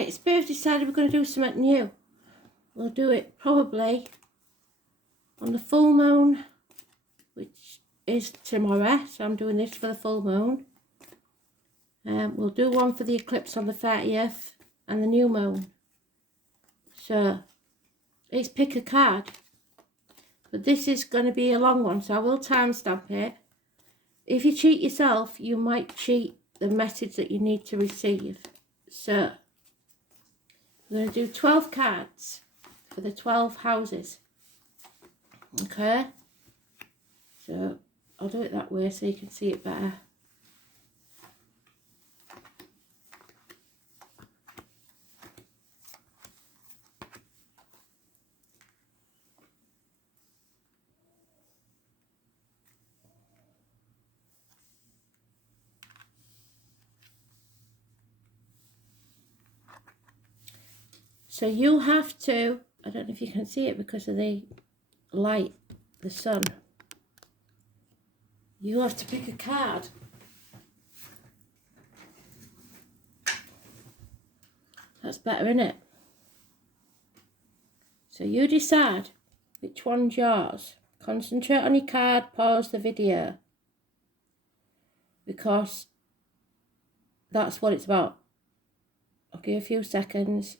Right, Spirit decided we're going to do something new. We'll do it probably on the full moon, which is tomorrow. So I'm doing this for the full moon. We'll do one for the eclipse on the 30th and the new moon. So it's pick a card. But this is going to be a long one, so I will timestamp it. If you cheat yourself, you might cheat the message that you need to receive. So we're going to do 12 cards for the 12 houses. Okay? So I'll do it that way so you can see it better. So you have to, I don't know if you can see it because of the light, the sun. You have to pick a card. That's better, isn't it? So you decide which one's yours. Concentrate on your card, pause the video. Because that's what it's about. I'll give you a few seconds.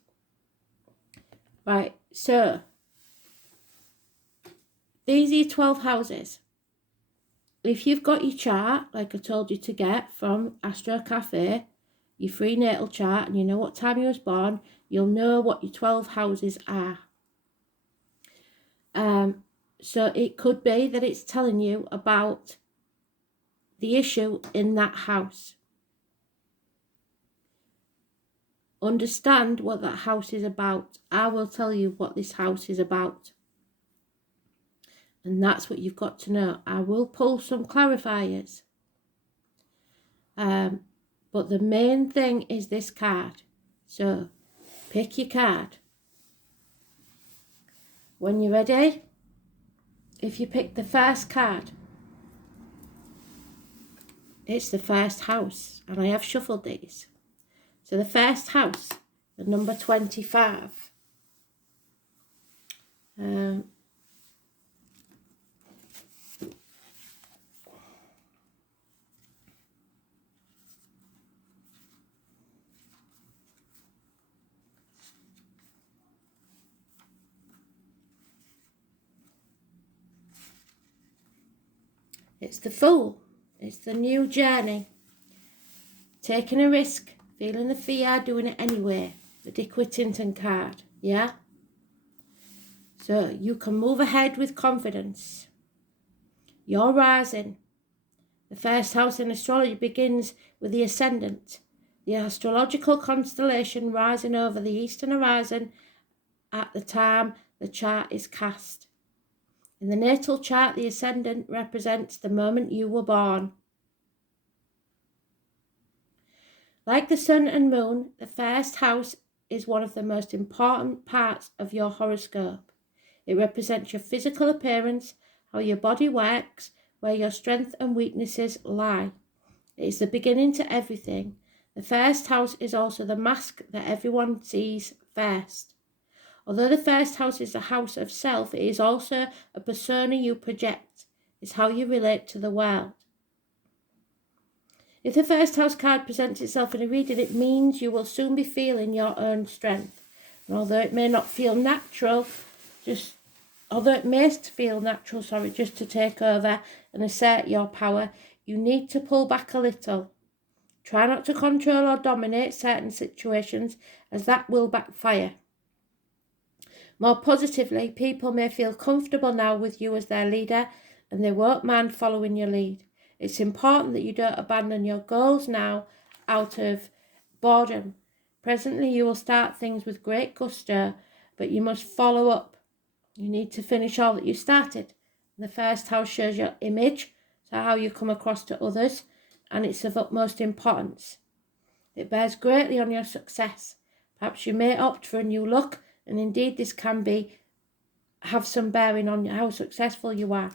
Right, so these are your 12 houses. If you've got your chart, like I told you to get from Astro Cafe, your free natal chart, and you know what time you was born, you'll know what your 12 houses are. So it could be that it's telling you about the issue in that house. Understand what that house is about. I will tell you what this house is about. And that's what you've got to know. I will pull some clarifiers. But the main thing is this card. So pick your card. When you're ready, if you pick the first card, it's the first house. And I have shuffled these. So the first house, the number 25. It's the Fool. It's the new journey. Taking a risk. Feeling the fear, doing it anyway. The Dick Whittington card, yeah? So you can move ahead with confidence. You're rising. The first house in astrology begins with the ascendant, the astrological constellation rising over the eastern horizon at the time the chart is cast. In the natal chart, the ascendant represents the moment you were born. Like the sun and moon, the first house is one of the most important parts of your horoscope. It represents your physical appearance, how your body works, where your strengths and weaknesses lie. It is the beginning to everything. The first house is also the mask that everyone sees first. Although the first house is the house of self, it is also a persona you project. It's how you relate to the world. If the first house card presents itself in a reading, it means you will soon be feeling your own strength. And although it may feel natural just to take over and assert your power, you need to pull back a little. Try not to control or dominate certain situations, as that will backfire. More positively, people may feel comfortable now with you as their leader, and they won't mind following your lead. It's important that you don't abandon your goals now out of boredom. Presently, you will start things with great gusto, but you must follow up. You need to finish all that you started. The first house shows your image, so how you come across to others, and it's of utmost importance. It bears greatly on your success. Perhaps you may opt for a new look, and indeed this can have some bearing on how successful you are.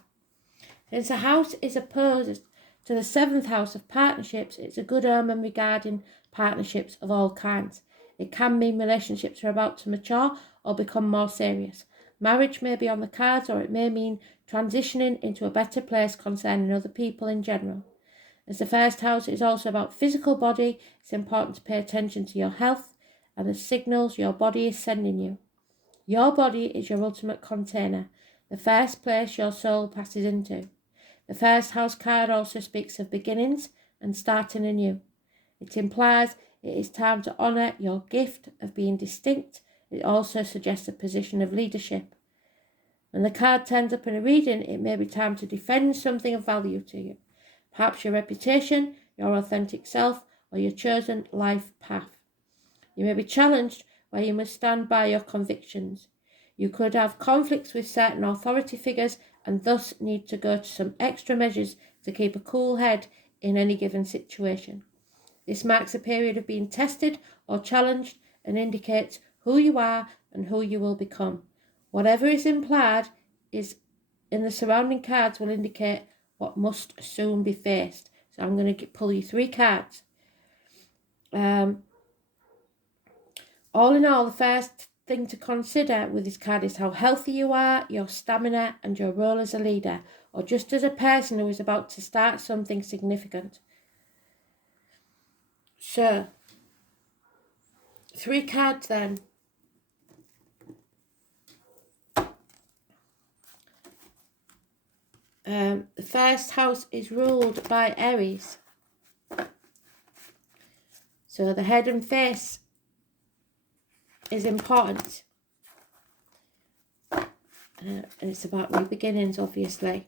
Since a house is opposed to the 7th house of partnerships, it's a good omen regarding partnerships of all kinds. It can mean relationships are about to mature or become more serious. Marriage may be on the cards, or it may mean transitioning into a better place concerning other people in general. As the first house is also about physical body, it's important to pay attention to your health and the signals your body is sending you. Your body is your ultimate container, the first place your soul passes into. The first house card also speaks of beginnings and starting anew. It implies it is time to honour your gift of being distinct. It also suggests a position of leadership. When the card turns up in a reading, it may be time to defend something of value to you. Perhaps your reputation, your authentic self, or your chosen life path. You may be challenged where you must stand by your convictions. You could have conflicts with certain authority figures and thus need to go to some extra measures to keep a cool head in any given situation. This marks a period of being tested or challenged and indicates who you are and who you will become. Whatever is implied is in the surrounding cards will indicate what must soon be faced. So I'm going to pull you 3 cards. All in all, the first thing to consider with this card is how healthy you are, your stamina, and your role as a leader, or just as a person who is about to start something significant. So, 3 cards then. The first house is ruled by Aries. So the head and face is important. And it's about new beginnings, obviously.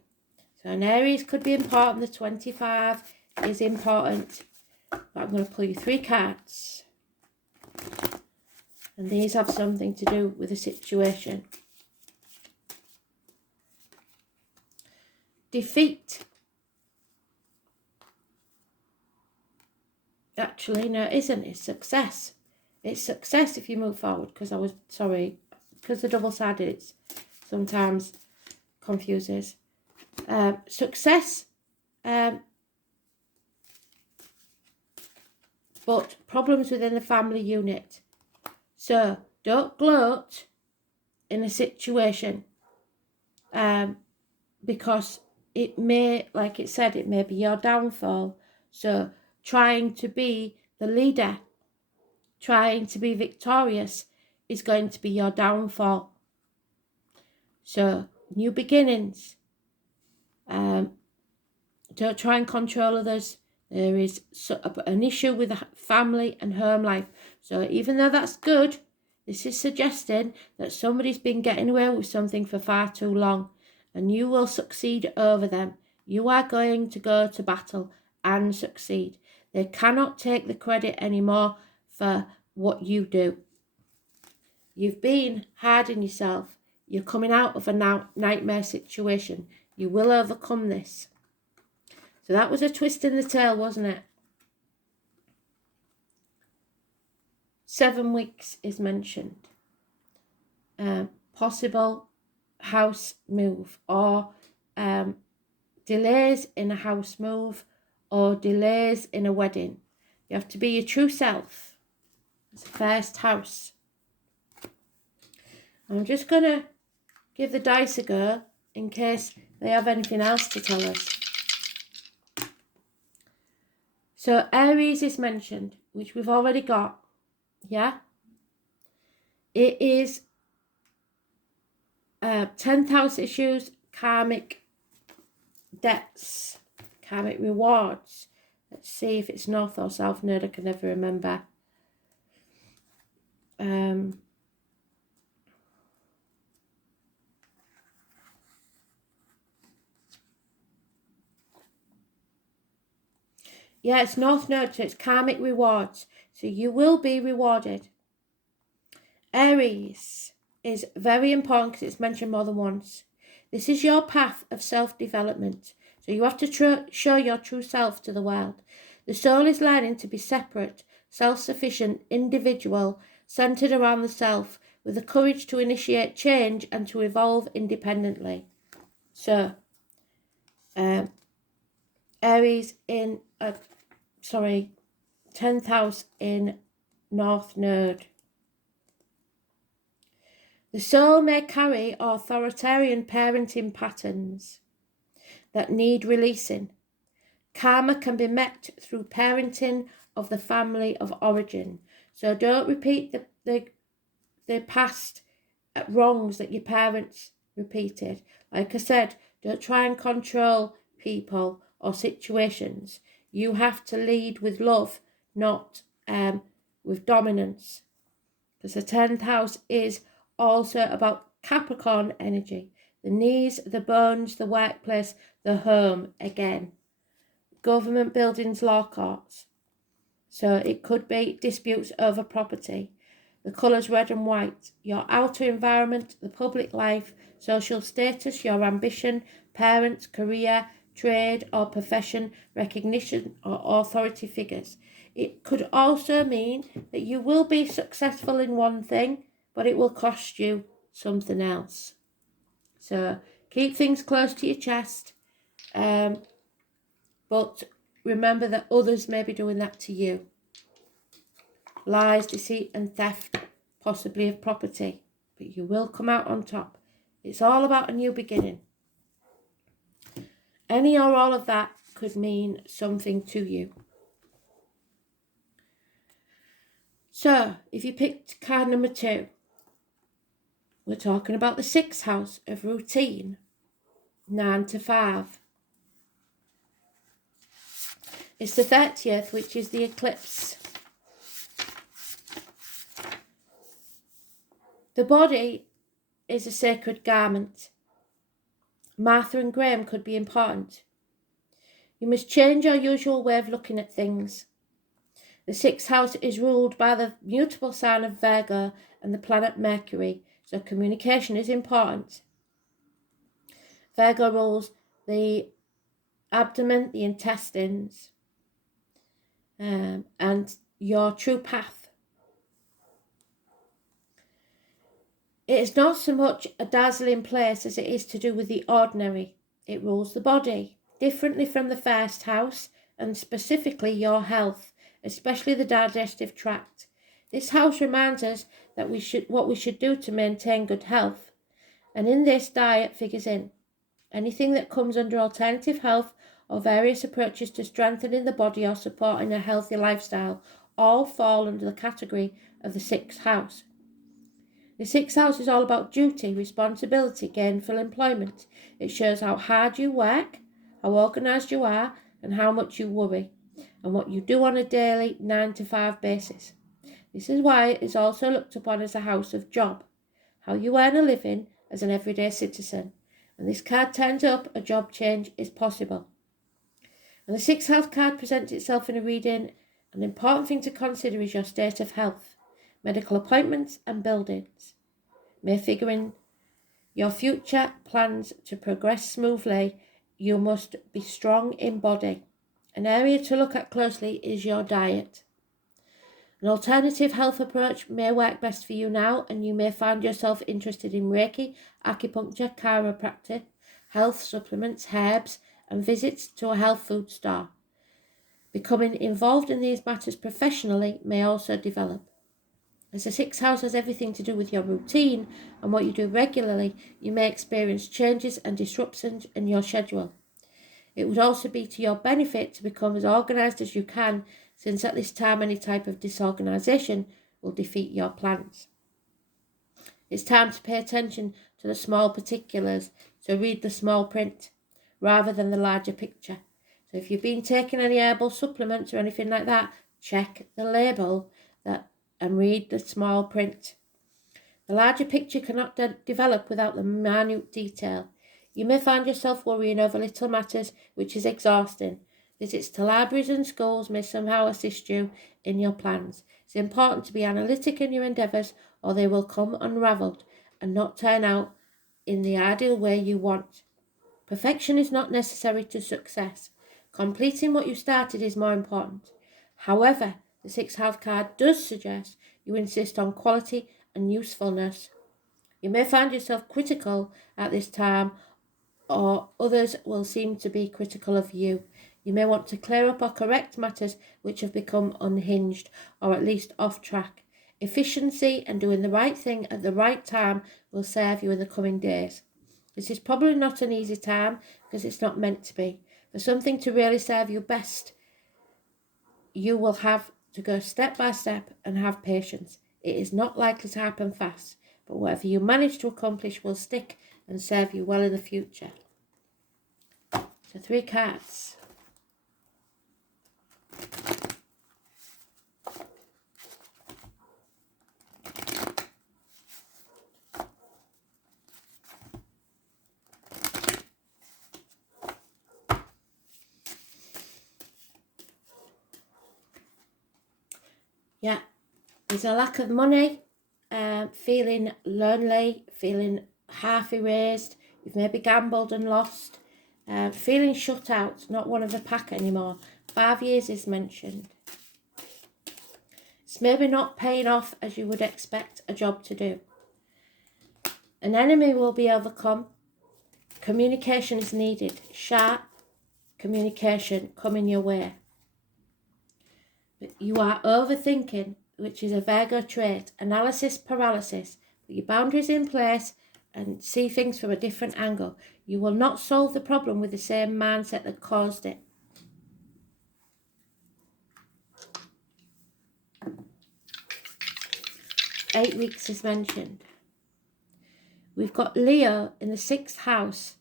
So an Aries could be important. The 25 is important. But I'm going to pull you 3 cards. And these have something to do with the situation. Defeat. Actually, no, it isn't. It's success. It's success if you move forward. Because the double-sided, it's sometimes confuses. Success. But problems within the family unit. So, don't gloat in a situation. Because it may, like it said, it may be your downfall. So trying to be the leader, trying to be victorious is going to be your downfall. So new beginnings. Don't try and control others. There is an issue with family and home life. So even though that's good, this is suggesting that somebody's been getting away with something for far too long. And you will succeed over them. You are going to go to battle and succeed. They cannot take the credit anymore for what you do. You've been hard on yourself. You're coming out of a nightmare situation. You will overcome this. So that was a twist in the tail, wasn't it? 7 weeks is mentioned. Possible house move or delays in a house move or delays in a wedding. You have to be your true self. It's the first house. I'm just going to give the dice a go in case they have anything else to tell us. So Aries is mentioned, which we've already got. Yeah? It is 10th house issues, karmic debts, karmic rewards. Let's see if it's north or south node. I can never remember. Yeah, it's north node, so it's karmic rewards. So you will be rewarded. Aries is very important because it's mentioned more than once. This is your path of self-development. So you have to show your true self to the world. The soul is learning to be separate, self-sufficient, individual, centered around the self, with the courage to initiate change and to evolve independently. So, Aries in, 10th house in North Node. The soul may carry authoritarian parenting patterns that need releasing. Karma can be met through parenting of the family of origin. So don't repeat the past wrongs that your parents repeated. Like I said, don't try and control people or situations. You have to lead with love, not with dominance. Because the 10th house is also about Capricorn energy. The knees, the bones, the workplace, the home again. Government buildings, law courts. So it could be disputes over property. The colours red and white. Your outer environment, the public life, social status, your ambition, parents, career, trade or profession, recognition or authority figures. It could also mean that you will be successful in one thing, but it will cost you something else. So keep things close to your chest, but remember that others may be doing that to you. Lies, deceit and theft, possibly of property, but you will come out on top. It's all about a new beginning. Any or all of that could mean something to you. So, if you picked card number 2, we're talking about the 6th house of routine, 9 to 5. It's the 30th, which is the eclipse. The body is a sacred garment. Martha and Graham could be important. You must change your usual way of looking at things. The 6th house is ruled by the mutable sign of Virgo and the planet Mercury, so communication is important. Virgo rules the abdomen, the intestines, and your true path. It is not so much a dazzling place as it is to do with the ordinary. It rules the body, differently from the 1st house, and specifically your health, especially the digestive tract. This house reminds us that what we should do to maintain good health, and in this diet figures in. Anything that comes under alternative health or various approaches to strengthening the body or supporting a healthy lifestyle all fall under the category of the 6th house. The 6th house is all about duty, responsibility, gainful employment. It shows how hard you work, how organised you are, and how much you worry, and what you do on a daily 9 to 5 basis. This is why it is also looked upon as a house of job, how you earn a living as an everyday citizen. And this card turns up, a job change is possible. And the 6th house card presents itself in a reading. An important thing to consider is your state of health. Medical appointments and buildings may figure in your future plans to progress smoothly. You must be strong in body. An area to look at closely is your diet. An alternative health approach may work best for you now, and you may find yourself interested in Reiki, acupuncture, chiropractic, health supplements, herbs, and visits to a health food store. Becoming involved in these matters professionally may also develop. As the 6th house has everything to do with your routine and what you do regularly, you may experience changes and disruptions in your schedule. It would also be to your benefit to become as organised as you can, since at this time any type of disorganisation will defeat your plans. It's time to pay attention to the small particulars, so read the small print rather than the larger picture. So if you've been taking any herbal supplements or anything like that, check the label and read the small print. The larger picture cannot develop without the minute detail. You may find yourself worrying over little matters, which is exhausting. Visits to libraries and schools may somehow assist you in your plans. It's important to be analytic in your endeavours, or they will come unravelled and not turn out in the ideal way you want. Perfection is not necessary to success. Completing what you started is more important. However, the 6th house card does suggest you insist on quality and usefulness. You may find yourself critical at this time, or others will seem to be critical of you. You may want to clear up or correct matters which have become unhinged or at least off track. Efficiency and doing the right thing at the right time will serve you in the coming days. This is probably not an easy time because it's not meant to be. For something to really serve you best, you will have to go step by step and have patience. It is not likely to happen fast, but whatever you manage to accomplish will stick and serve you well in the future. So 3 cards. Yeah, there's a lack of money, feeling lonely, feeling half erased. You've maybe gambled and lost, feeling shut out, not one of the pack anymore. 5 years is mentioned. It's maybe not paying off as you would expect a job to do. An enemy will be overcome. Communication is needed. Sharp communication coming your way. But you are overthinking, which is a Virgo trait, analysis paralysis. Put your boundaries in place and see things from a different angle. You will not solve the problem with the same mindset that caused it. Eight weeks is mentioned. We've got Leo in the 6th house.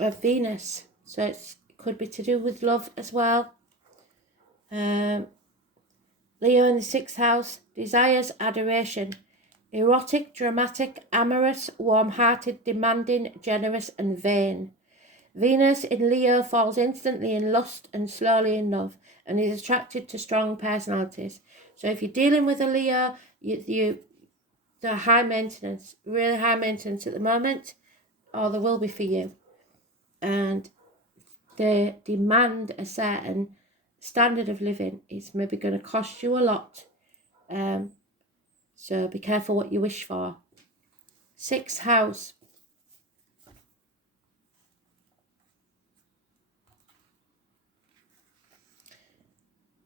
Of Venus, so it could be to do with love as well. Leo in the 6th house, desires, adoration, erotic, dramatic, amorous, warm-hearted, demanding, generous and vain. Venus in Leo falls instantly in lust and slowly in love and is attracted to strong personalities. So if you're dealing with a Leo, they're high maintenance, really high maintenance at the moment, or there will be for you. And they demand a certain standard of living. It's maybe going to cost you a lot. So be careful what you wish for. 6th house.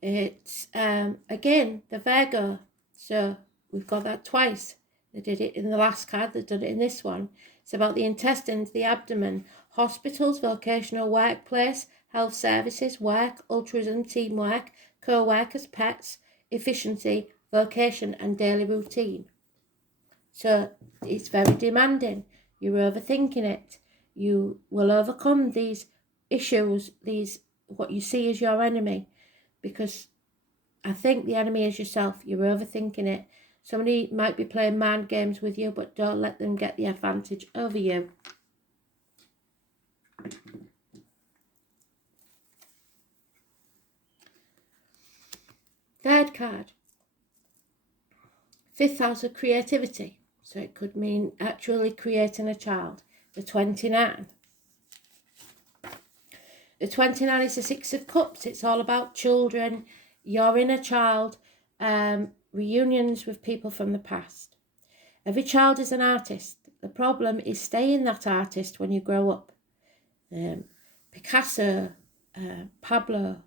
It's, again, the Virgo. So we've got that twice. They did it in the last card. They've done it in this one. It's about the intestines, the abdomen, hospitals, vocational workplace, health services, work, altruism, teamwork, co-workers, pets, efficiency, vocation and daily routine. So it's very demanding. You're overthinking it. You will overcome these issues, what you see as your enemy, because I think the enemy is yourself. You're overthinking it. Somebody might be playing mind games with you, but don't let them get the advantage over you. Third card. 5th house of creativity. So it could mean actually creating a child. The 29. The 29 is the 6 of cups. It's all about children, your inner child, reunions with people from the past. Every child is an artist. The problem is staying that artist when you grow up. Picasso, Pablo,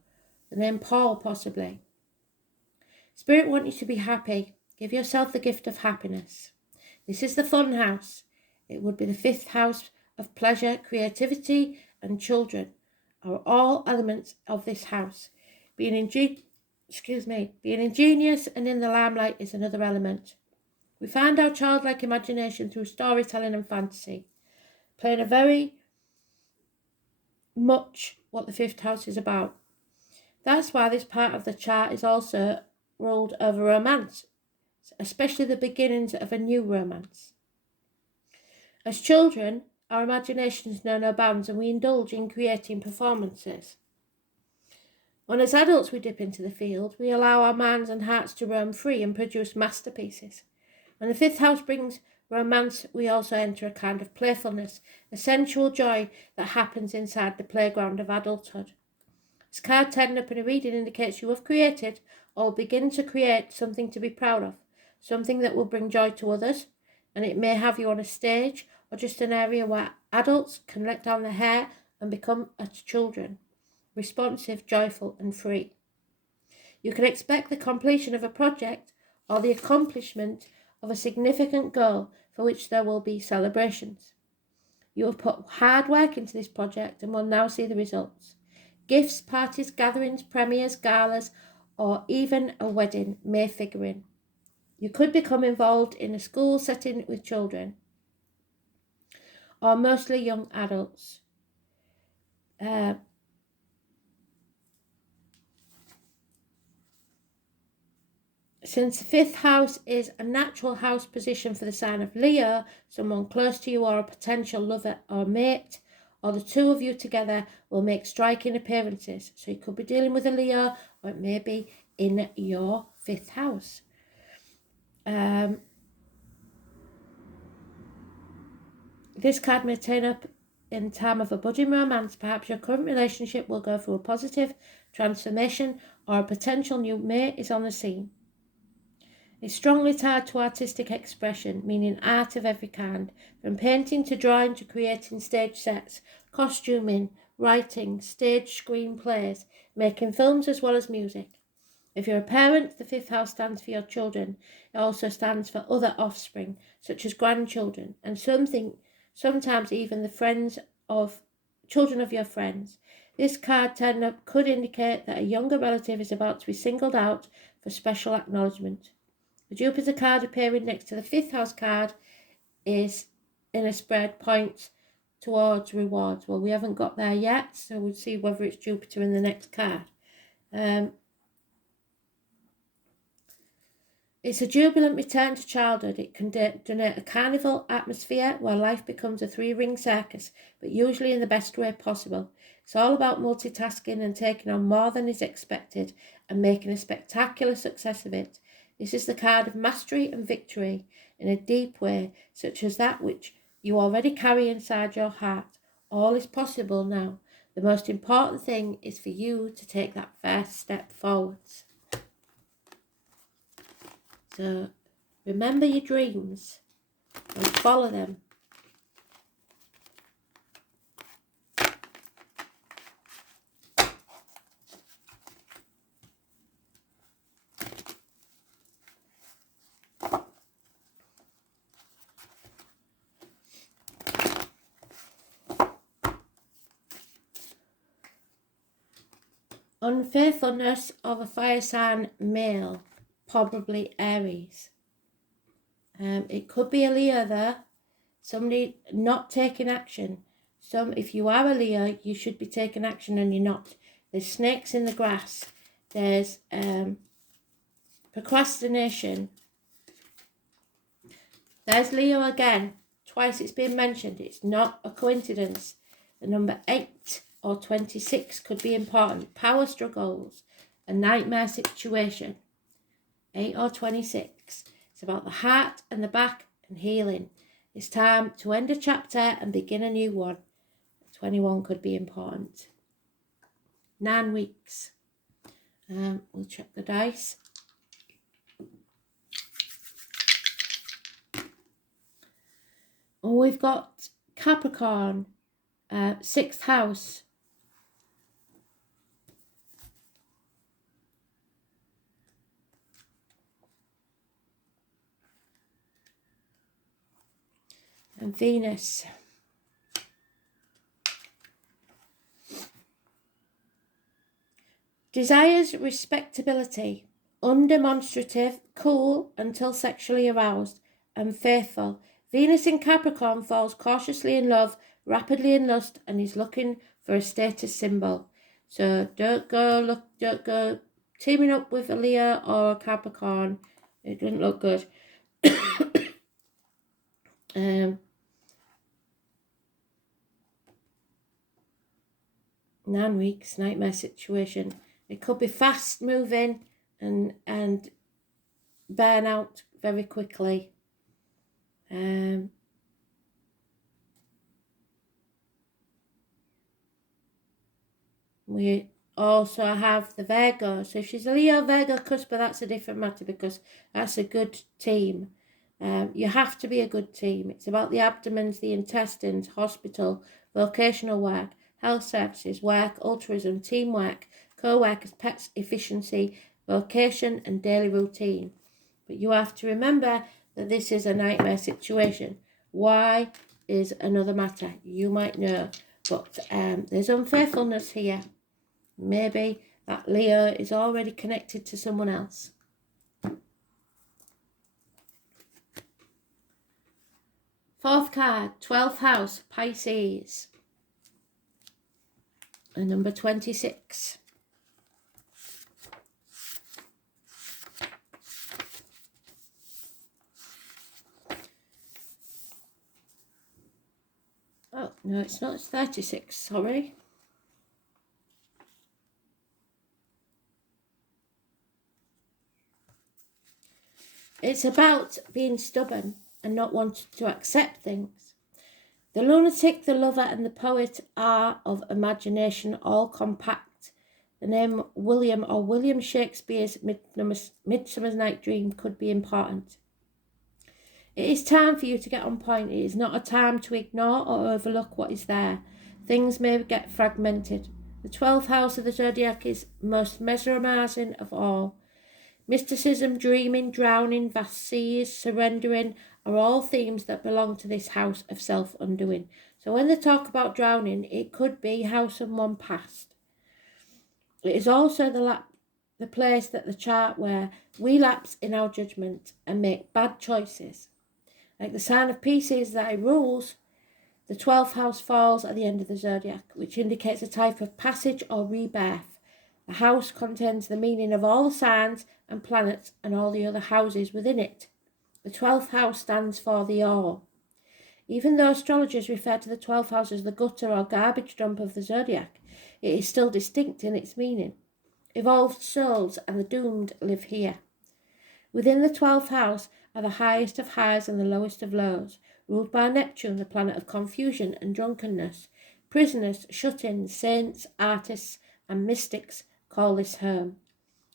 the name Paul possibly. Spirit want you to be happy. Give yourself the gift of happiness. This is the fun house. It would be the 5th house of pleasure, creativity and children are all elements of this house. Being ingenious and in the limelight is another element. We find our childlike imagination through storytelling and fantasy, playing a very much what the 5th house is about. That's why this part of the chart is also ruled over romance, especially the beginnings of a new romance. As children, our imaginations know no bounds and we indulge in creating performances. When as adults we dip into the field, we allow our minds and hearts to roam free and produce masterpieces. When the 5th house brings romance, we also enter a kind of playfulness, a sensual joy that happens inside the playground of adulthood. As card 10 up in a reading indicates you have created or begin to create something to be proud of, something that will bring joy to others. and it may have you on a stage or just an area where adults can let down their hair and become as children, responsive, joyful and free. You can expect the completion of a project or the accomplishment of a significant goal for which there will be celebrations. You have put hard work into this project and will now see the results. Gifts, parties, gatherings, premieres, galas, or even a wedding may figure in. You could become involved in a school setting with children, or mostly young adults. Since the 5th house is a natural house position for the sign of Leo, someone close to you or a potential lover or mate, or the two of you together will make striking appearances. So you could be dealing with a Leo, or it may be in your 5th house. This card may turn up in time of a budding romance. Perhaps your current relationship will go through a positive transformation, or a potential new mate is on the scene. It's strongly tied to artistic expression, meaning art of every kind, from painting to drawing to creating stage sets, costuming, writing, stage screenplays, making films as well as music. If you're a parent, the 5th house stands for your children. It also stands for other offspring, such as grandchildren, and sometimes even the friends of children of your friends. This card turned up could indicate that a younger relative is about to be singled out for special acknowledgement. The Jupiter card appearing next to the 5th house card is in a spread points towards rewards. Well, we haven't got there yet, so we'll see whether it's Jupiter in the next card. It's a jubilant return to childhood. It can donate a carnival atmosphere where life becomes a 3-ring circus, but usually in the best way possible. It's all about multitasking and taking on more than is expected and making a spectacular success of it. This is the card of mastery and victory in a deep way, such as that which you already carry inside your heart. All is possible now. The most important thing is for you to take that first step forwards. So remember your dreams and follow them. Unfaithfulness of a fire sign male, probably Aries. It could be a Leo there, somebody not taking action. If you are a Leo, you should be taking action and you're not. There's snakes in the grass. There's procrastination. There's Leo again. Twice it's been mentioned. It's not a coincidence. The number 8 or 26 could be important. Power struggles, a nightmare situation. 8 or 26. It's about the heart and the back and healing. It's time to end a chapter and begin a new one. 21 could be important. 9 weeks. We'll check the dice. We've got Capricorn, 6th house. And Venus. Desires respectability, undemonstrative, cool until sexually aroused, and faithful. Venus in Capricorn falls cautiously in love, rapidly in lust, and is looking for a status symbol. So don't go teaming up with a Leo or a Capricorn. It doesn't look good. 9 weeks, nightmare situation. It could be fast moving and burn out very quickly. We also have the Virgo. So if she's a Leo Virgo cusp, that's a different matter because that's a good team. You have to be a good team. It's about the abdomens, the intestines, hospital, vocational work, health services, work, altruism, teamwork, co-workers, pets, efficiency, vocation and daily routine. But you have to remember that this is a nightmare situation. Why is another matter. You might know. But there's unfaithfulness here. Maybe that Leo is already connected to someone else. Fourth card, 12th house, Pisces. And number 26. Oh, no, it's not. It's 36, sorry. It's about being stubborn and not wanting to accept things. The lunatic, the lover, and the poet are of imagination all compact. The name William Shakespeare's Midsummer's Night Dream could be important. It is time for you to get on point. It is not a time to ignore or overlook what is there. Things may get fragmented. The 12th house of the zodiac is most mesmerizing of all. Mysticism, dreaming, drowning, vast seas, surrendering are all themes that belong to this house of self-undoing. So when they talk about drowning, it could be how someone passed. It is also the place that the chart where we lapse in our judgment and make bad choices. Like the sign of Pisces that it rules, the 12th house falls at the end of the zodiac, which indicates a type of passage or rebirth. The house contains the meaning of all the signs and planets and all the other houses within it. The 12th house stands for the all. Even though astrologers refer to the 12th house as the gutter or garbage dump of the zodiac, it is still distinct in its meaning. Evolved souls and the doomed live here. Within the 12th house are the highest of highs and the lowest of lows, ruled by Neptune, the planet of confusion and drunkenness. Prisoners, shut-ins, saints, artists, and mystics call this home.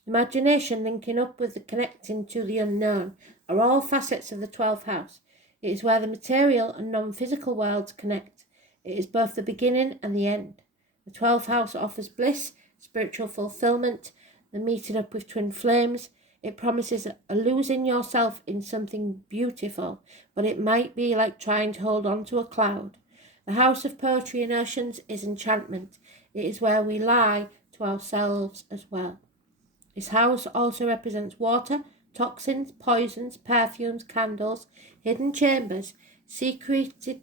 Imagination, linking up with the connecting to the unknown, are all facets of the 12th house. It is where the material and non-physical worlds connect. It is both the beginning and the end. The 12th house offers bliss, spiritual fulfillment, the meeting up with twin flames. It promises a losing yourself in something beautiful, but it might be like trying to hold on to a cloud. The house of poetry and oceans is enchantment. It is where we lie to ourselves as well. This house also represents water, toxins, poisons, perfumes, candles, hidden chambers, secretive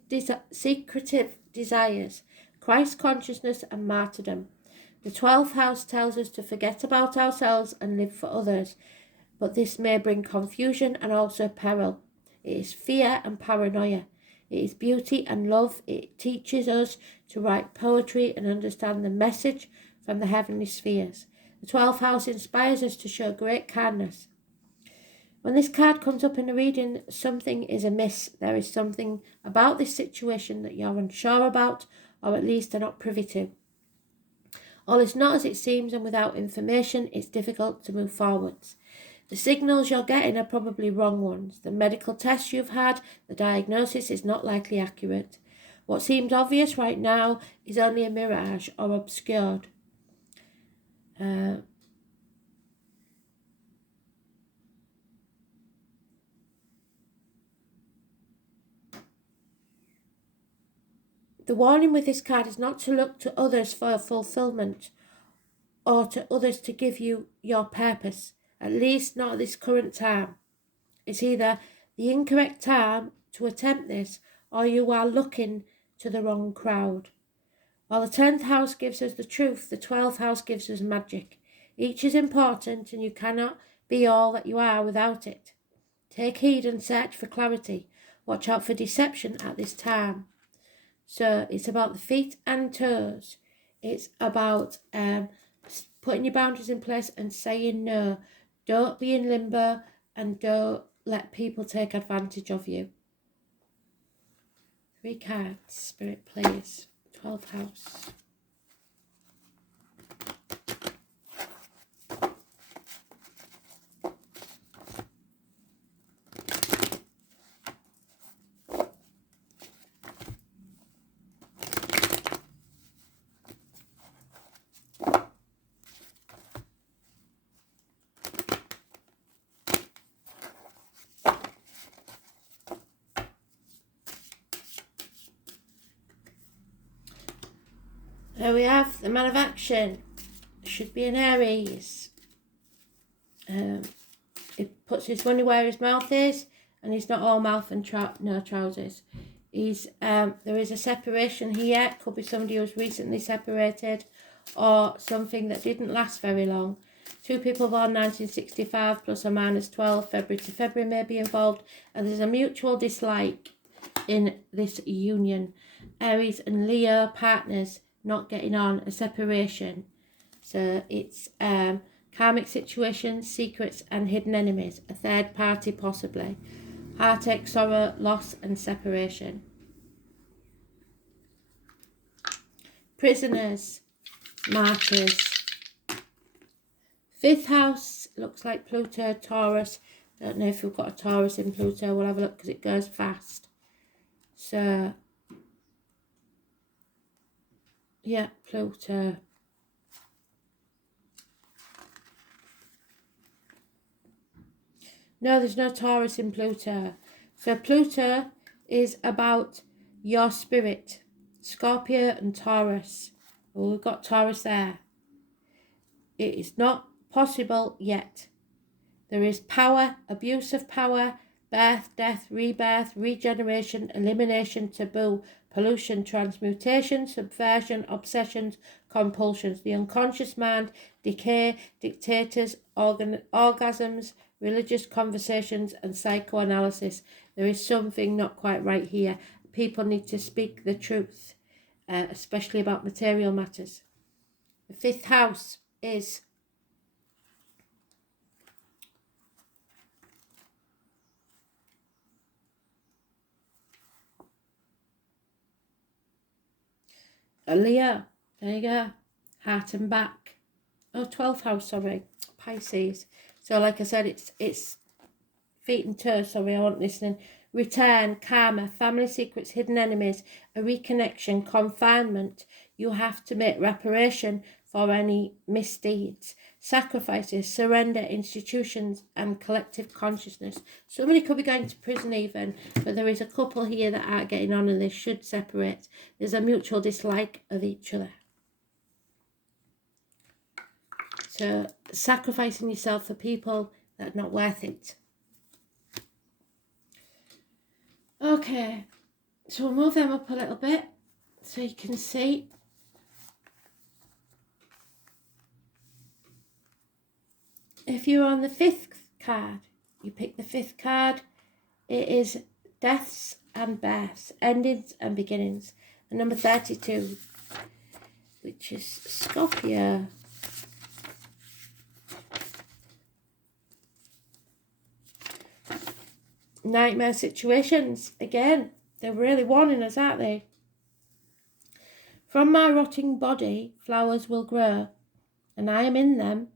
desires, Christ consciousness and martyrdom. The 12th house tells us to forget about ourselves and live for others, but this may bring confusion and also peril. It is fear and paranoia. It is beauty and love. It teaches us to write poetry and understand the message from the heavenly spheres. The 12th house inspires us to show great kindness. When this card comes up in a reading, something is amiss. There is something about this situation that you're unsure about, or at least are not privy to. All is not as it seems, and without information, it's difficult to move forwards. The signals you're getting are probably wrong ones. The medical tests you've had, the diagnosis is not likely accurate. What seems obvious right now is only a mirage or obscured. The warning with this card is not to look to others for fulfillment or to others to give you your purpose, at least not at this current time. It's either the incorrect time to attempt this or you are looking to the wrong crowd. While the 10th house gives us the truth, the 12th house gives us magic. Each is important and you cannot be all that you are without it. Take heed and search for clarity. Watch out for deception at this time. So it's about the feet and toes. It's about putting your boundaries in place and saying no. Don't be in limbo and don't let people take advantage of you. 3 cards, Spirit, please. 12th house. There we have the man of action. Should be an Aries. He puts his money where his mouth is, and he's not all mouth and no trousers. He's there is a separation here. Could be somebody who's recently separated, or something that didn't last very long. Two people born 1965 plus or minus 12 February to February may be involved, and there's a mutual dislike in this union. Aries and Leo partners not getting on, a separation. So it's karmic situations, secrets and hidden enemies, a third party possibly, heartache, sorrow, loss and separation. Prisoners, martyrs. Fifth house looks like Pluto, Taurus. Don't know if we've got a Taurus in Pluto. We'll have a look because it goes fast. So yeah, Pluto. No, there's no Taurus in Pluto. So Pluto is about your spirit. Scorpio and Taurus. Well, we've got Taurus there. It is not possible yet. There is power, abuse of power, birth, death, rebirth, regeneration, elimination, taboo, pollution, transmutation, subversion, obsessions, compulsions, the unconscious mind, decay, dictators, orgasms, religious conversations and psychoanalysis. There is something not quite right here. People need to speak the truth, especially about material matters. The fifth house is a Leo. There you go. Heart and back. Oh, 12th house, sorry. Pisces. So like I said, it's feet and toes, sorry, I wasn't listening. Return, karma, family secrets, hidden enemies, a reconnection, confinement. You have to make reparation for any misdeeds, sacrifices, surrender, institutions and collective consciousness. Somebody could be going to prison even, but there is a couple here that aren't getting on and they should separate. There's a mutual dislike of each other. So sacrificing yourself for people that are not worth it. Okay, so we'll move them up a little bit so you can see. If you're on the fifth card, you pick the fifth card. It is deaths and births, endings and beginnings. And number 32, which is Scorpio. Nightmare situations. Again, they're really warning us, aren't they? From my rotting body, flowers will grow, and I am in them,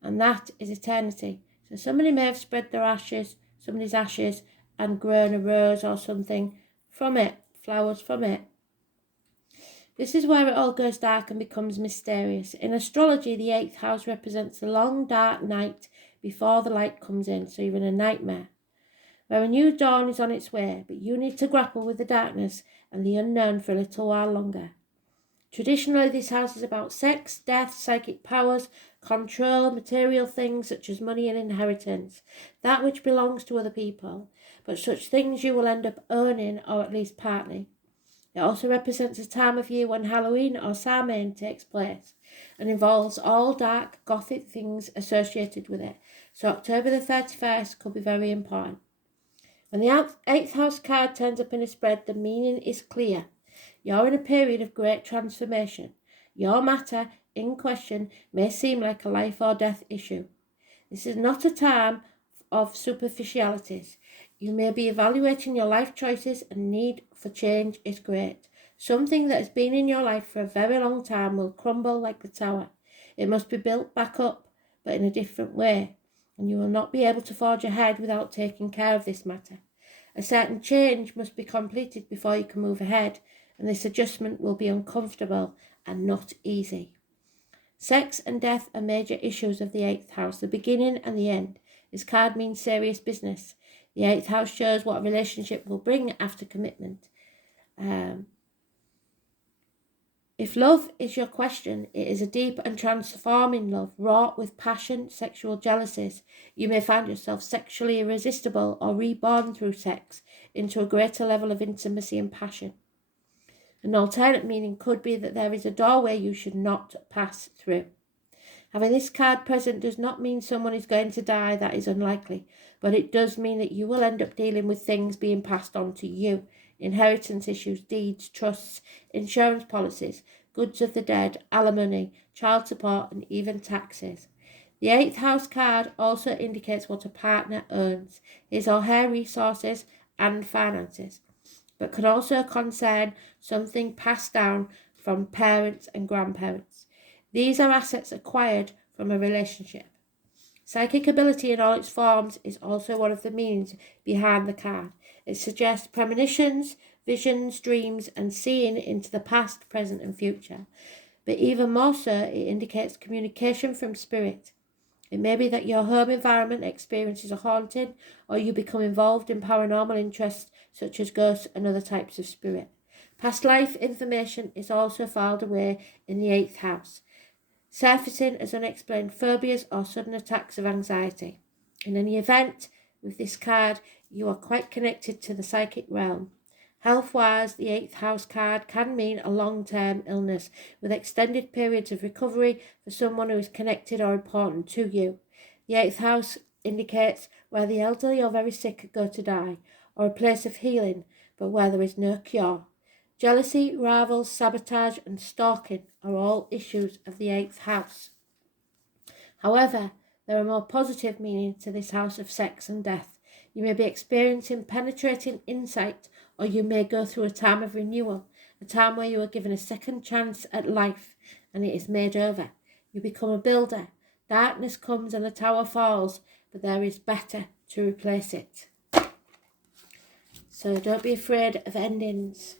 and that is eternity. So somebody may have spread their ashes, somebody's ashes, and grown a rose or something from it, flowers from it. This is where it all goes dark and becomes mysterious. In astrology, the 8th house represents the long, dark night before the light comes in, so you're in a nightmare, where a new dawn is on its way, but you need to grapple with the darkness and the unknown for a little while longer. Traditionally, this house is about sex, death, psychic powers, control, material things such as money and inheritance, that which belongs to other people, but such things you will end up owning, or at least partly. It also represents a time of year when Halloween or Samhain takes place and involves all dark, gothic things associated with it, so October the 31st could be very important. When the 8th house card turns up in a spread, the meaning is clear. You're in a period of great transformation. Your matter in question may seem like a life or death issue. This is not a time of superficialities. You may be evaluating your life choices and need for change is great. Something that has been in your life for a very long time will crumble like the tower. It must be built back up, but in a different way, and you will not be able to forge ahead without taking care of this matter. A certain change must be completed before you can move ahead, and this adjustment will be uncomfortable and not easy. Sex and death are major issues of the 8th house, the beginning and the end. This card means serious business. The 8th house shows what a relationship will bring after commitment. If love is your question, it is a deep and transforming love, wrought with passion, sexual jealousies. You may find yourself sexually irresistible or reborn through sex into a greater level of intimacy and passion. An alternate meaning could be that there is a doorway you should not pass through. Having this card present does not mean someone is going to die. That is unlikely. But it does mean that you will end up dealing with things being passed on to you. Inheritance issues, deeds, trusts, insurance policies, goods of the dead, alimony, child support, and even taxes. The 8th house card also indicates what a partner earns, his or her resources and finances, but can also concern something passed down from parents and grandparents. These are assets acquired from a relationship. Psychic ability in all its forms is also one of the meanings behind the card. It suggests premonitions, visions, dreams, and seeing into the past, present, and future. But even more so, it indicates communication from spirit. It may be that your home environment experiences a haunting, or you become involved in paranormal interests such as ghosts and other types of spirit. Past life information is also filed away in the 8th house, surfacing as unexplained phobias or sudden attacks of anxiety. In any event, with this card, you are quite connected to the psychic realm. Health-wise, the 8th house card can mean a long-term illness with extended periods of recovery for someone who is connected or important to you. The 8th house indicates where the elderly or very sick go to die, or a place of healing, but where there is no cure. Jealousy, rivals, sabotage, and stalking are all issues of the 8th house. However, there are more positive meanings to this house of sex and death. You may be experiencing penetrating insight, or you may go through a time of renewal, a time where you are given a second chance at life and it is made over. You become a builder. Darkness comes and the tower falls, but there is better to replace it. So don't be afraid of endings.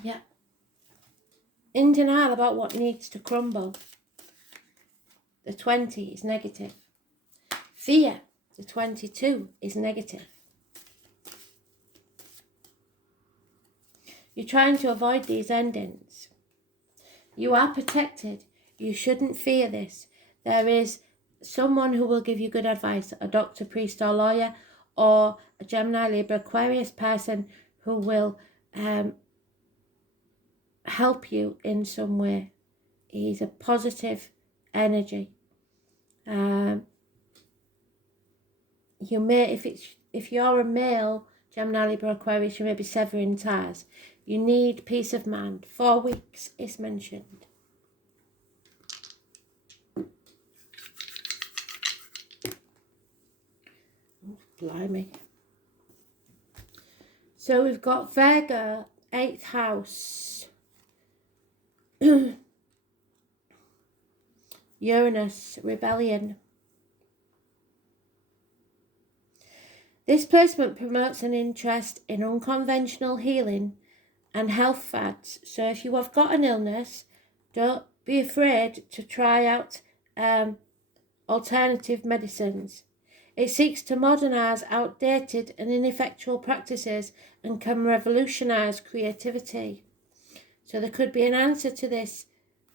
Yeah. In denial about what needs to crumble. The 20 is negative. Fear, the 22, is negative. You're trying to avoid these endings. You are protected. You shouldn't fear this. There is someone who will give you good advice, a doctor, priest, or lawyer, or a Gemini, Libra, Aquarius person who will help you in some way. He's a positive energy. You may, if you're a male, Gemini, Libra, Aquarius, you may be severing ties. You need peace of mind. 4 weeks is mentioned. Blimey. So we've got Virgo, 8th house. Uranus, rebellion. This placement promotes an interest in unconventional healing and health fads. So if you have got an illness, don't be afraid to try out alternative medicines. It seeks to modernise outdated and ineffectual practices and can revolutionise creativity. So there could be an answer to this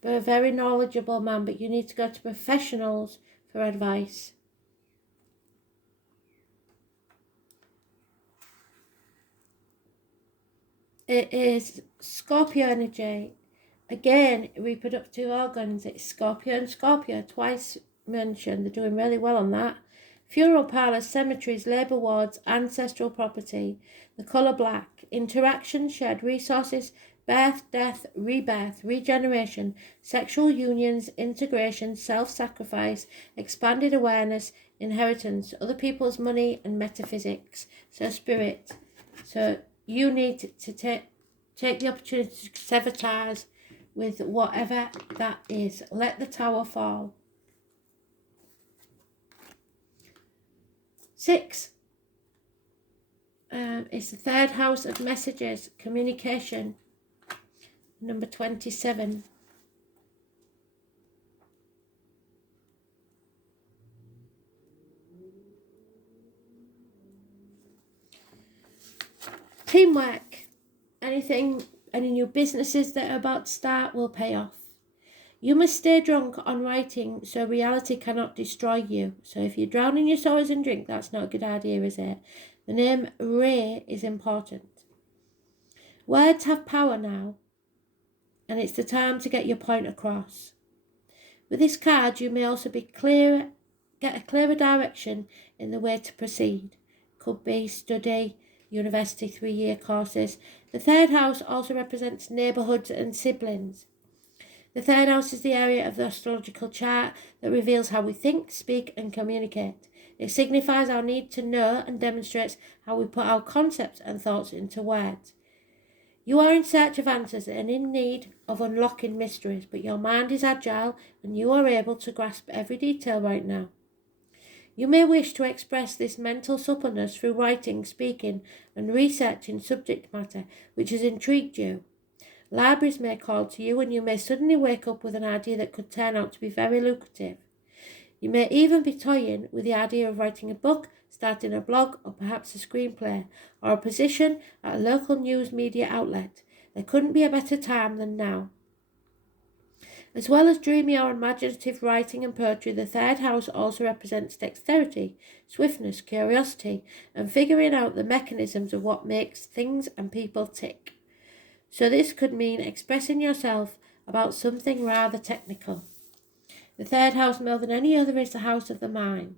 by a very knowledgeable man, but you need to go to professionals for advice. It is Scorpio energy. Again, reproductive organs. It's Scorpio and Scorpio, twice mentioned. They're doing really well on that. Funeral parlours, cemeteries, labour wards, ancestral property. The colour black. Interaction, shared resources, birth, death, rebirth, regeneration, sexual unions, integration, self-sacrifice, expanded awareness, inheritance, other people's money, and metaphysics. So spirit. So you need to take the opportunity to sever ties with whatever that is. Let the tower fall. 6 is the third house of messages, communication. Number 27. Teamwork. Any new businesses that are about to start will pay off. You must stay drunk on writing so reality cannot destroy you. So if you drown in your sorrows and drink, that's not a good idea, is it? The name Ray is important. Words have power now, and it's the time to get your point across. With this card, you may also get a clearer direction in the way to proceed. Could be study, university 3-year courses. The third house also represents neighbourhoods and siblings. The third house is the area of the astrological chart that reveals how we think, speak and communicate. It signifies our need to know and demonstrates how we put our concepts and thoughts into words. You are in search of answers and in need of unlocking mysteries, but your mind is agile and you are able to grasp every detail right now. You may wish to express this mental suppleness through writing, speaking and researching subject matter which has intrigued you. Libraries may call to you and you may suddenly wake up with an idea that could turn out to be very lucrative. You may even be toying with the idea of writing a book, starting a blog or perhaps a screenplay, or a position at a local news media outlet. There couldn't be a better time than now. As well as dreamy or imaginative writing and poetry, the third house also represents dexterity, swiftness, curiosity, and figuring out the mechanisms of what makes things and people tick. So this could mean expressing yourself about something rather technical. The third house, more than any other, is the house of the mind.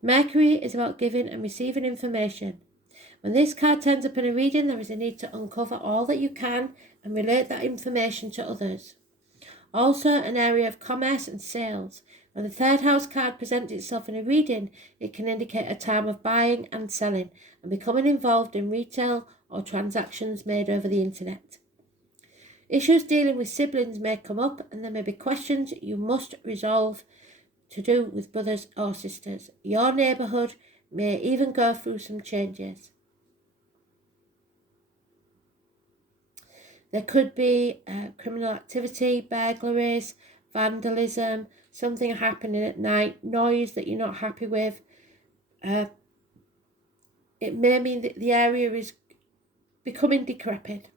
Mercury is about giving and receiving information. When this card turns up in a reading, there is a need to uncover all that you can and relate that information to others. Also an area of commerce and sales. When the third house card presents itself in a reading, it can indicate a time of buying and selling and becoming involved in retail or transactions made over the internet. Issues dealing with siblings may come up and there may be questions you must resolve to do with brothers or sisters. Your neighbourhood may even go through some changes. There could be criminal activity, burglaries, vandalism, something happening at night, noise that you're not happy with. It may mean that the area is becoming decrepit.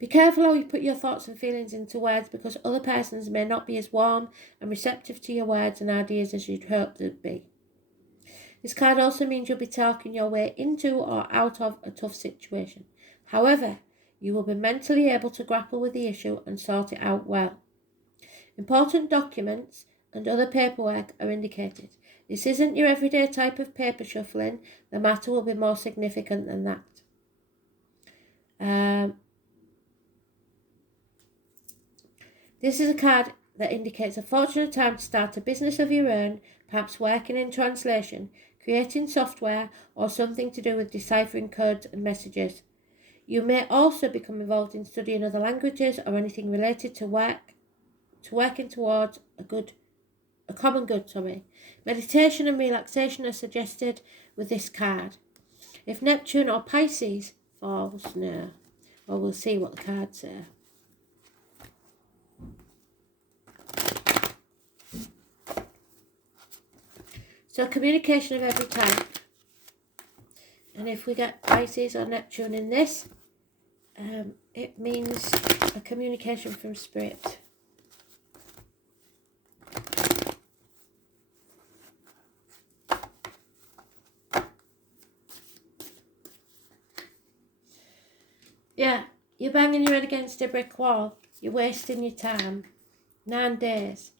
Be careful how you put your thoughts and feelings into words because other persons may not be as warm and receptive to your words and ideas as you'd hope they'd be. This card also means you'll be talking your way into or out of a tough situation. However, you will be mentally able to grapple with the issue and sort it out well. Important documents and other paperwork are indicated. This isn't your everyday type of paper shuffling. The matter will be more significant than that. This is a card that indicates a fortunate time to start a business of your own, perhaps working in translation, creating software, or something to do with deciphering codes and messages. You may also become involved in studying other languages or anything related to working towards a common good. Meditation and relaxation are suggested with this card. If Neptune or Pisces falls, no. Well, we'll see what the cards say. So communication of every type. And if we get Pisces or Neptune in this, it means a communication from spirit. Yeah, you're banging your head against a brick wall. You're wasting your time. 9 days.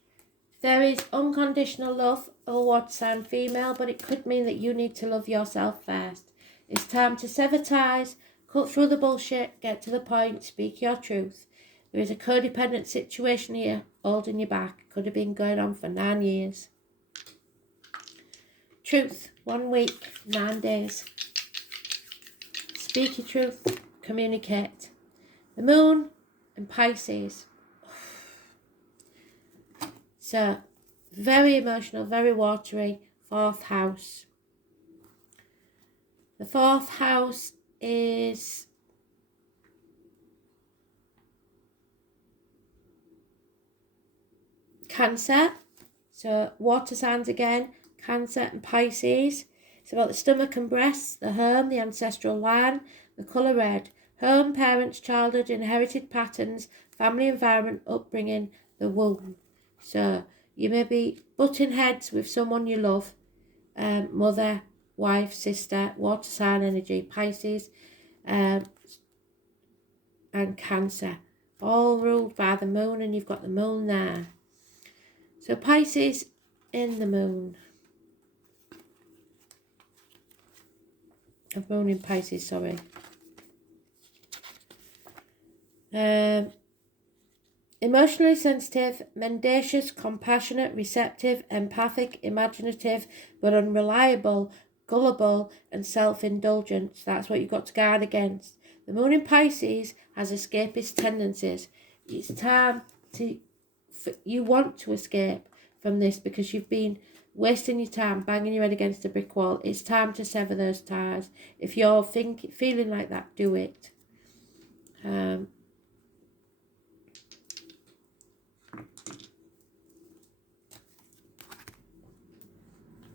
There is unconditional love or water sign female, but it could mean that you need to love yourself first. It's time to sever ties, cut through the bullshit, get to the point, speak your truth. There is a codependent situation here holding you back. Could have been going on for 9 years. Truth, 1 week, 9 days. Speak your truth, communicate. The moon and Pisces. So, very emotional, very watery, 4th house. The 4th house is Cancer. So water signs again, Cancer and Pisces. It's about the stomach and breasts, the home, the ancestral line, the colour red. Home, parents, childhood, inherited patterns, family environment, upbringing, the womb. So you may be butting heads with someone you love, mother, wife, sister, water sign energy, Pisces, and Cancer. All ruled by the moon, and you've got the moon there. So Pisces in the moon. Of moon in Pisces, sorry. Emotionally sensitive, mendacious, compassionate, receptive, empathic, imaginative, but unreliable, gullible, and self-indulgent. That's what you've got to guard against. The moon in Pisces has escapist tendencies. It's time you want to escape from this because you've been wasting your time banging your head against a brick wall. It's time to sever those ties. If you're feeling like that, do it.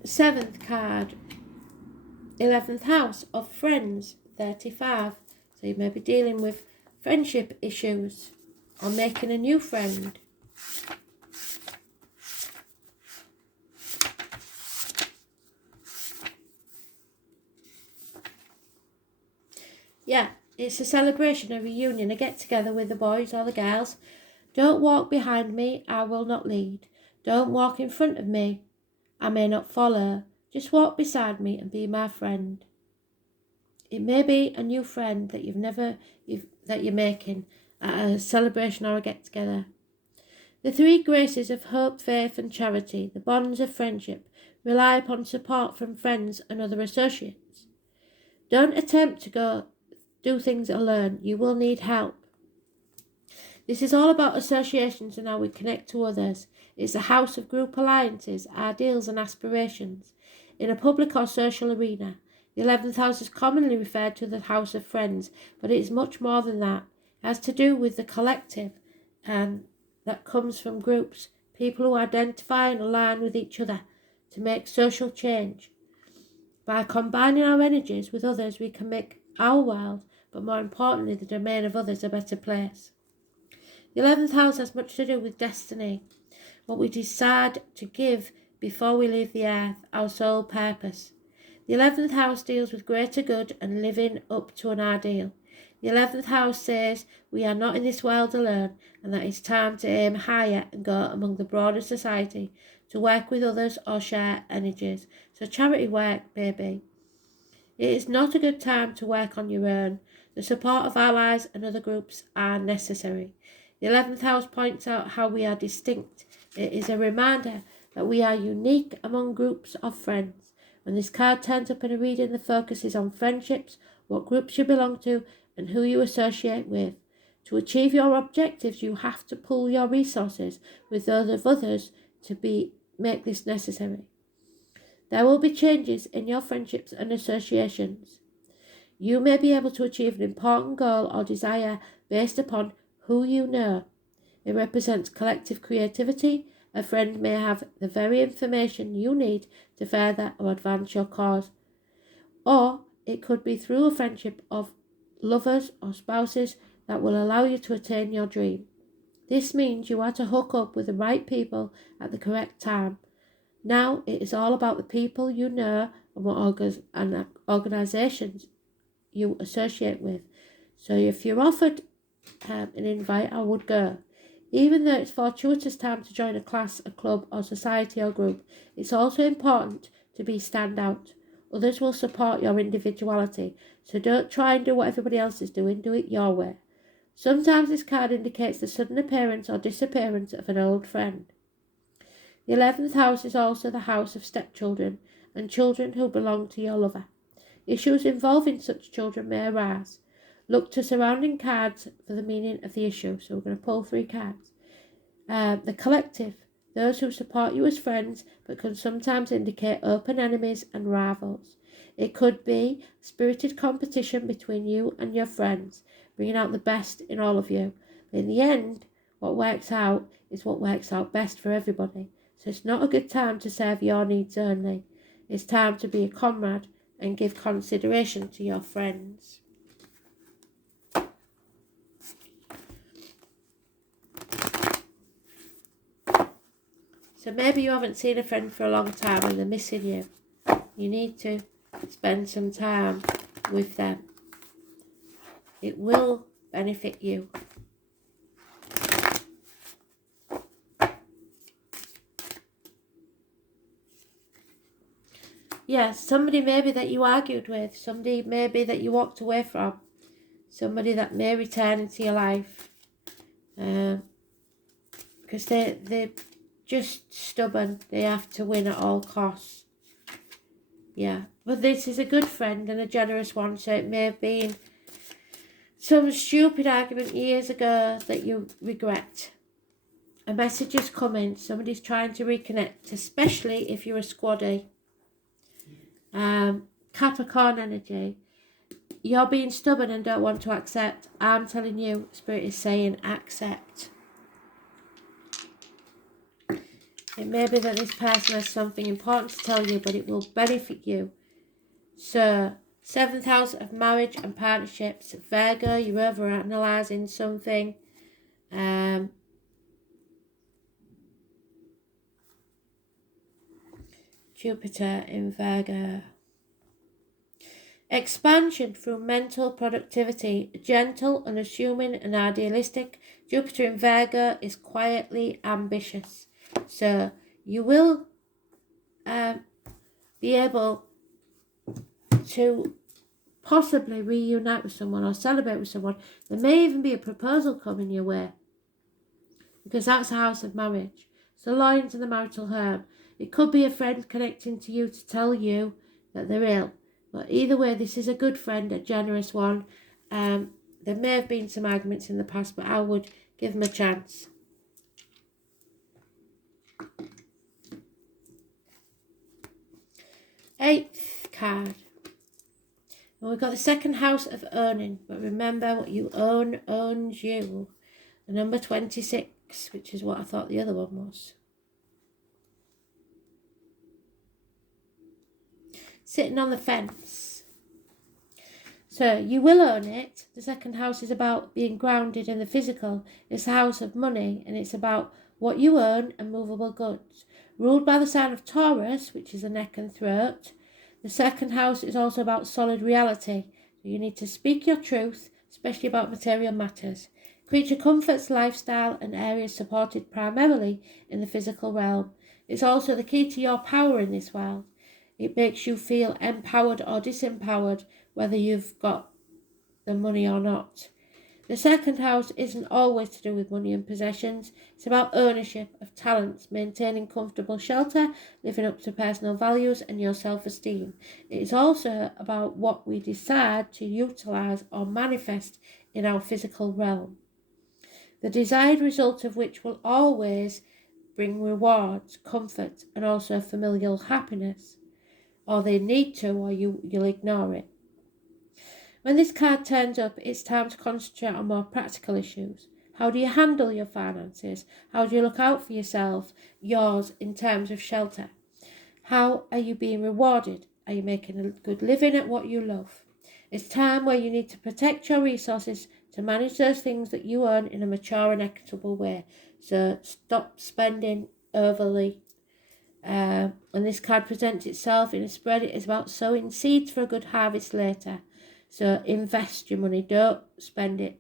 7th card, 11th house of friends, 35. So you may be dealing with friendship issues or making a new friend. Yeah, it's a celebration, a reunion, a get-together with the boys or the girls. Don't walk behind me, I will not lead. Don't walk in front of me, I may not follow. Just walk beside me and be my friend. It may be a new friend that you're making at a celebration or a get-together. The 3 graces of hope, faith and charity, the bonds of friendship, rely upon support from friends and other associates. Don't attempt to go do things alone. You will need help. This is all about associations and how we connect to others. It's a house of group alliances, ideals and aspirations. In a public or social arena, the 11th house is commonly referred to as the house of friends, but it is much more than that. It has to do with the collective and that comes from groups, people who identify and align with each other to make social change. By combining our energies with others, we can make our world, but more importantly, the domain of others, a better place. The 11th house has much to do with destiny, what we decide to give before we leave the earth, our sole purpose. The 11th house deals with greater good and living up to an ideal. The 11th house says we are not in this world alone and that it's time to aim higher and go among the broader society, to work with others or share energies. So charity work, baby. It is not a good time to work on your own. The support of allies and other groups are necessary. The 11th house points out how we are distinct. It is a reminder that we are unique among groups of friends. When this card turns up in a reading, the focus is on friendships, what groups you belong to, and who you associate with. To achieve your objectives, you have to pool your resources with those of others to make this necessary. There will be changes in your friendships and associations. You may be able to achieve an important goal or desire based upon who you know. It represents collective creativity. A friend may have the very information you need to further or advance your cause. Or it could be through a friendship of lovers or spouses that will allow you to attain your dream. This means you are to hook up with the right people at the correct time. Now it is all about the people you know and what organisations you associate with. So if you're offered an invite, I would go. Even though it's fortuitous time to join a class, a club or society or group, it's also important to be standout. Others will support your individuality, so don't try and do what everybody else is doing, do it your way. Sometimes this card indicates the sudden appearance or disappearance of an old friend. The 11th house is also the house of stepchildren and children who belong to your lover. Issues involving such children may arise. Look to surrounding cards for the meaning of the issue. So we're going to pull 3 cards. The collective, those who support you as friends but can sometimes indicate open enemies and rivals. It could be spirited competition between you and your friends, bringing out the best in all of you. But in the end, what works out is what works out best for everybody. So it's not a good time to serve your needs only. It's time to be a comrade and give consideration to your friends. So maybe you haven't seen a friend for a long time and they're missing you. You need to spend some time with them. It will benefit you. Yes, somebody maybe that you argued with, somebody maybe that you walked away from, somebody that may return into your life. Because they're just stubborn. They have to win at all costs. Yeah, but this is a good friend and a generous one, so it may have been some stupid argument years ago that you regret. A message is coming. Somebody's trying to reconnect, especially if you're a squaddy. Capricorn energy. You're being stubborn and don't want to accept. I'm telling you, Spirit is saying accept. It may be that this person has something important to tell you, but it will benefit you. So, 7th house of marriage and partnerships. Virgo, you're overanalyzing something. Jupiter in Virgo. Expansion through mental productivity. Gentle, unassuming and idealistic. Jupiter in Virgo is quietly ambitious. So you will be able to possibly reunite with someone or celebrate with someone. There may even be a proposal coming your way, because that's a house of marriage. So Lions in the marital home. It could be a friend connecting to you to tell you that they're ill. But either way, this is a good friend, a generous one. There may have been some arguments in the past, but I would give them a chance. 8th card. And we've got the 2nd house of owning. But remember, what you own owns you. The number 26, which is what I thought the other one was. Sitting on the fence. So you will own it. The 2nd house is about being grounded in the physical. It's the house of money, and it's about what you own and movable goods. Ruled by the sign of Taurus, which is the neck and throat. The 2nd house is also about solid reality. So you need to speak your truth, especially about material matters. Creature comforts, lifestyle and areas supported primarily in the physical realm. It's also the key to your power in this world. It makes you feel empowered or disempowered, whether you've got the money or not. The 2nd house isn't always to do with money and possessions. It's about ownership of talents, maintaining comfortable shelter, living up to personal values and your self-esteem. It is also about what we decide to utilise or manifest in our physical realm. The desired result of which will always bring rewards, comfort and also familial happiness. Or they need to, or you'll ignore it. When this card turns up, it's time to concentrate on more practical issues. How do you handle your finances? How do you look out for yourself, yours, in terms of shelter? How are you being rewarded? Are you making a good living at what you love? It's time where you need to protect your resources to manage those things that you earn in a mature and equitable way. So stop spending overly. When this card presents itself in a spread, it is about sowing seeds for a good harvest later. So invest your money, don't spend it.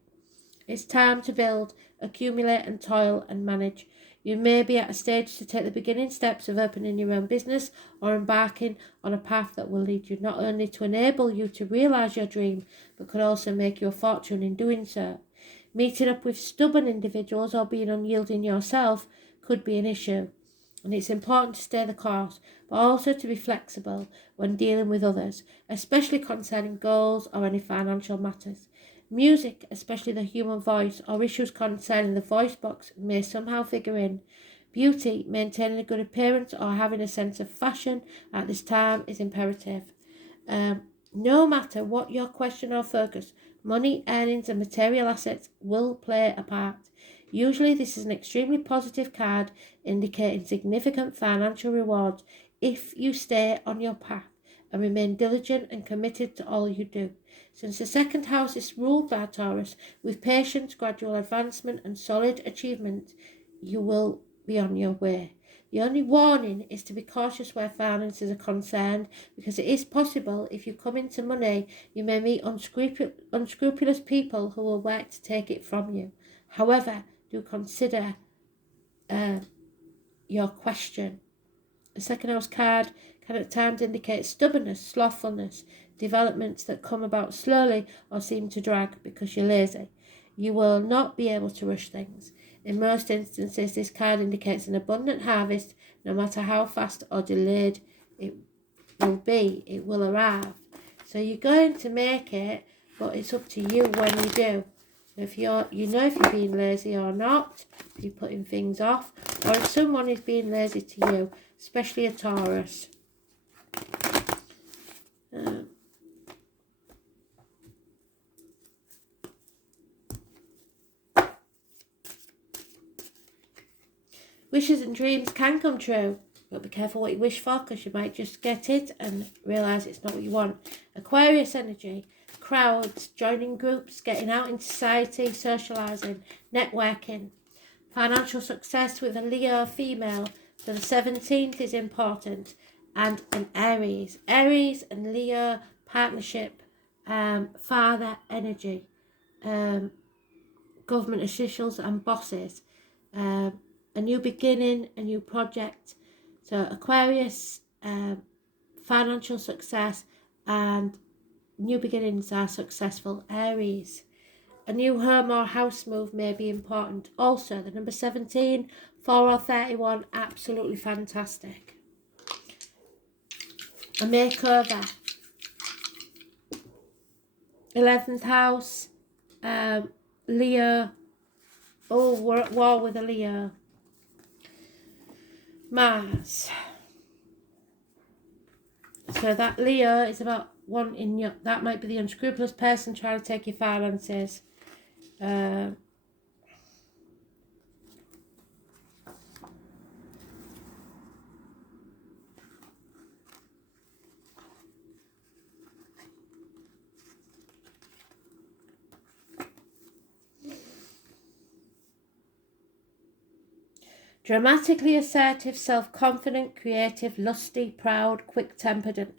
It's time to build, accumulate and toil and manage. You may be at a stage to take the beginning steps of opening your own business or embarking on a path that will lead you not only to enable you to realise your dream, but could also make you a fortune in doing so. Meeting up with stubborn individuals or being unyielding yourself could be an issue. And it's important to stay the course, but also to be flexible when dealing with others, especially concerning goals or any financial matters. Music, especially the human voice, or issues concerning the voice box may somehow figure in. Beauty, maintaining a good appearance or having a sense of fashion at this time is imperative. No matter what your question or focus, money, earnings and material assets will play a part. Usually this is an extremely positive card indicating significant financial rewards if you stay on your path and remain diligent and committed to all you do. Since the second house is ruled by Taurus, with patience, gradual advancement and solid achievement, you will be on your way. The only warning is to be cautious where finances are concerned, because it is possible if you come into money, you may meet unscrupulous people who will work to take it from you. However, do consider your question. The second house card can at times indicate stubbornness, slothfulness, developments that come about slowly or seem to drag because you're lazy. You will not be able to rush things. In most instances, this card indicates an abundant harvest. No matter how fast or delayed it will be, it will arrive. So you're going to make it, but it's up to you when you do. So if you're being lazy or not, if you're putting things off, or if someone is being lazy to you, especially a Taurus. Wishes and dreams can come true, but be careful what you wish for, because you might just get it and realise it's not what you want. Aquarius energy, crowds, joining groups, getting out in society, socialising, networking. Financial success with a Leo female for the 17th is important, and an Aries. Aries and Leo partnership, father energy, government officials and bosses, a new beginning, a new project. So Aquarius, financial success and new beginnings are successful. Aries, a new home or house move may be important. Also, the number 17, 4 or 31, absolutely fantastic. A makeover. 11th house, Leo. Oh, we're at war with a Leo. Mars. So that Leo is about wanting you. That might be the unscrupulous person trying to take your finances. Dramatically assertive, self-confident, creative, lusty, proud, quick-tempered and